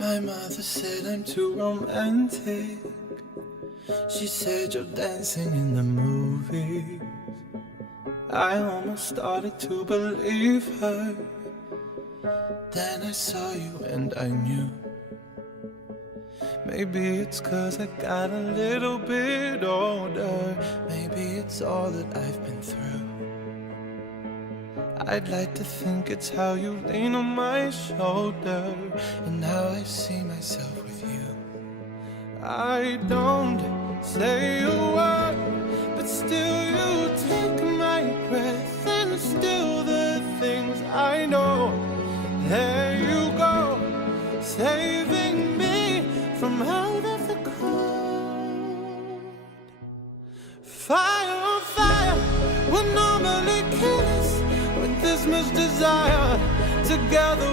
My mother said I'm too romantic. She said you're dancing in the movies. I almost started to believe her. Then I saw you and I knew. Maybe it's 'cause I got a little bit older. Maybe it's all that I've been through. I'd like to think it's how you lean on my shoulder and how I see myself with you. I don't say a word, but still you take my breath, and still the things I know. There you go, saving me from out of the cold. Fire on fire, we're normally kiss with this much desire. Together